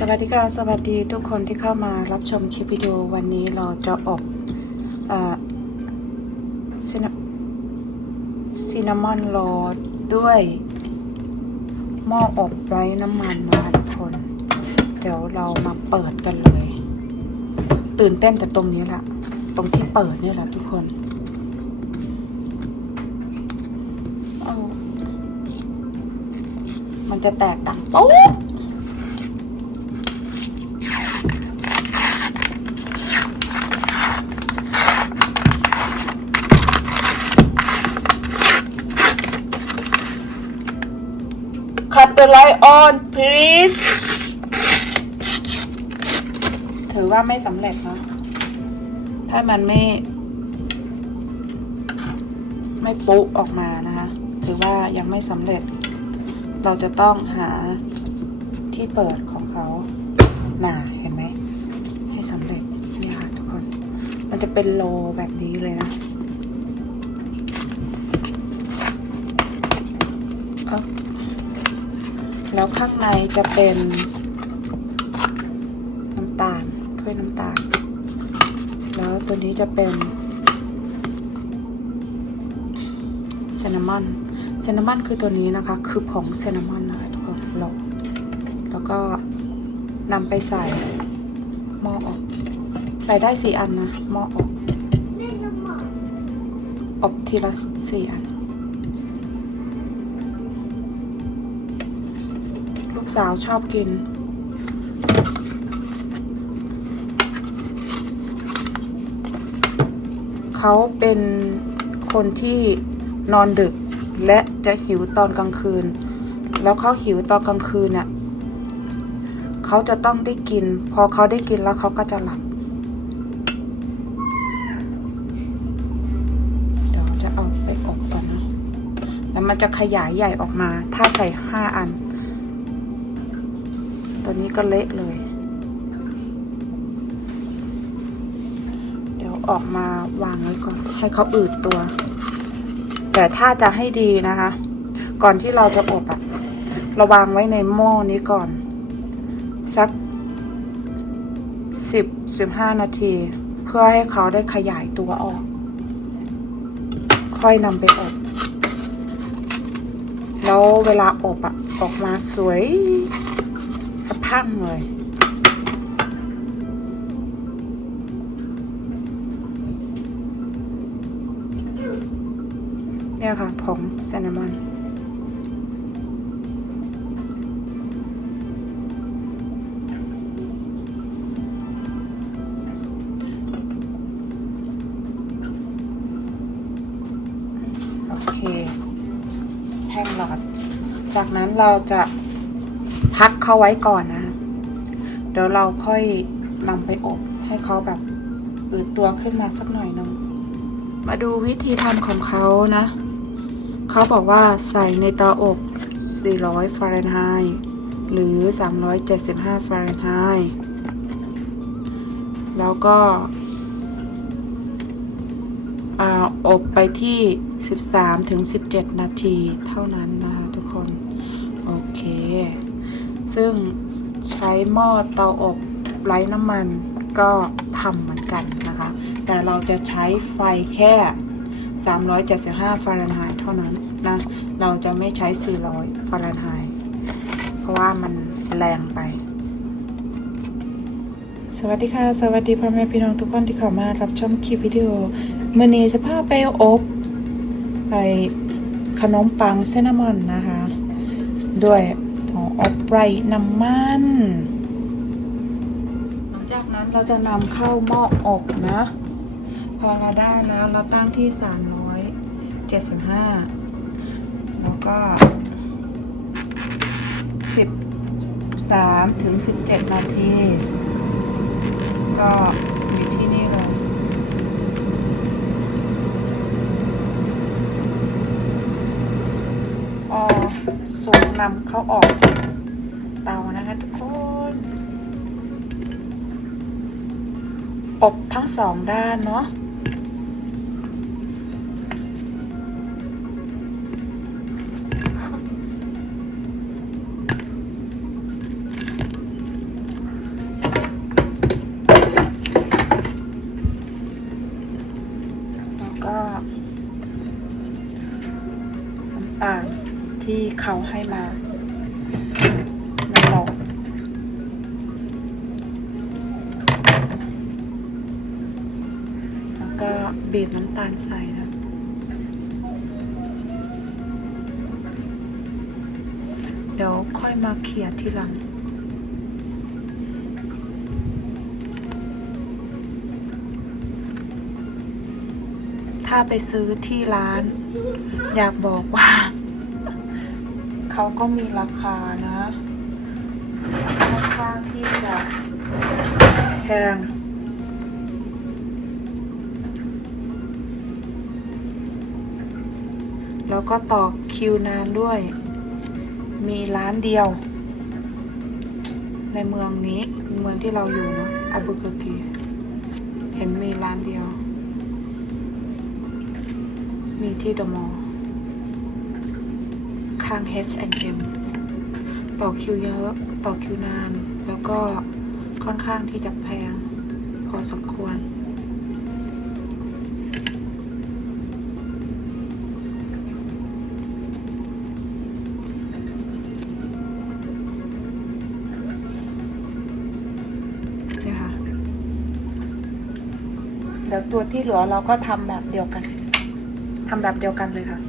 สวัสดีค่ะสวัสดีทุกคนที่เข้ามารับชมคลิปวิดีโอวันนี้เราจะอบซินซินนามอนโรลด้วยหม้ออบไร้น้ำมันนะคะทุกคน เดี๋ยวเรามาเปิดกันเลย ตื่นเต้นแต่ตรงนี้แหละตรงที่เปิดนี่แหละทุกคนมันจะแตกดังโป๊ะ Cut the light on please ถือว่าไม่สำเร็จนะ ถ้ามันไม่ ไม่ปุ๊ออกมานะคะ ถือว่ายังไม่สำเร็จ เราจะต้องหาที่เปิดของเขาหน่ะเห็นไหม ให้สำเร็จนี่ค่ะทุกคน มันจะเป็นโลแบบนี้เลยนะเออ แล้วข้างในจะเป็นน้ำตาลถ้วยน้ำตาล แล้วตัวนี้จะเป็นเซนามอนเซนามอนคือตัวนี้นะคะ คือผงเซนามอนนะคะทุกคนลงแล้วก็นำไปใส่หม้ออบใส่ได้สี่อันนะหม้ออบอบทีละสี่อัน สาวชอบกิน เขาเป็นคนที่นอนดึกและจะหิวตอนกลางคืน แล้วเขาหิวตอนกลางคืนเนี่ยเขาจะต้องได้กิน พอเขาได้กินแล้วเขาก็จะหลับเดี๋ยวจะเอาไปอบก่อนนะ แล้วมันจะขยายใหญ่ออกมา ถ้าใส่ห้าอัน นี้ก็เละเลย เดี๋ยวออกมาวางไว้ก่อน ให้เขาอืดตัว แต่ถ้าจะให้ดีนะคะ ก่อนที่เราจะอบอะเราวางไว้ในหม้อนี้ก่อน สักสิบสิบห้านาที เพื่อให้เขาได้ขยายตัวออก ค่อยนำไปอบแล้วเวลาอบอะออกมาสวยั่งเลย เนี่ยค่ะผงซินนามอนโอเคแท่งหลอด จากนั้นเราจะ พักเขาไว้ก่อนนะ เดี๋ยวเราค่อยนำไปอบให้เขาแบบอืดตัวขึ้นมาสักหน่อยนึงมาดูวิธีทำของเขานะ เขาบอกว่าใส่ในเตาอบ 400 ฟาเรนไฮต์หรือ 375 ฟาเรนไฮต์แล้วก็อบไปที่ 13-17 นาทีเท่านั้นนะคะทุกคน โอเค ซึ่งใช้หม้อเตาอบไร้น้ำมันก็ทำเหมือนกันนะคะ แต่เราจะใช้ไฟแค่ 375 ฟาเรนไฮต์เท่านั้นนะ เราจะไม่ใช้ 400 ฟาเรนไฮต์เพราะว่ามันแรงไป สวัสดีค่ะ สวัสดีพ่อแม่พี่น้องทุกคนที่เข้ามารับชมคลิปวิดีโอมื่อนี้จะพาไปอบไปขนมปังเซนนามอนนะคะ ด้วย ออบไรน้ำมัน หลังจากนั้นเราจะนำเข้าหม้ออบนะ พอเราได้แล้วเราตั้งที่ 375 แล้วก็ 13 ถึง 17 นาที ก็อยู่ที่ ก็สุกนำเขาออกเตานะคะทุกคน อบทั้งสองด้านเนาะก็น้ำตาล ที่เขาให้มาในหลอดแล้วก็บีบน้ำตาลใส่นะเดี๋ยวค่อยมาเขียทีหลังถ้าไปซื้อที่ร้าน อยากบอกว่า เขาก็มีราคานะค่อนข้างที่จะแพงแล้วก็ต่อคิวนานด้วย มีร้านเดียว ในเมืองนี้ เมืองที่เราอยู่นะอาบุกากีเห็นมีร้านเดียว มีที่เดอะมอลล์ ข้าง H&M ต่อคิวเยอะต่อคิวนาน แล้วก็ค่อนข้างที่จะแพงพอสมควรเนี่ยค่ะเดี๋ยวตัวที่เหลือเราก็ทำแบบเดียวกันทำแบบเดียวกันเลยค่ะ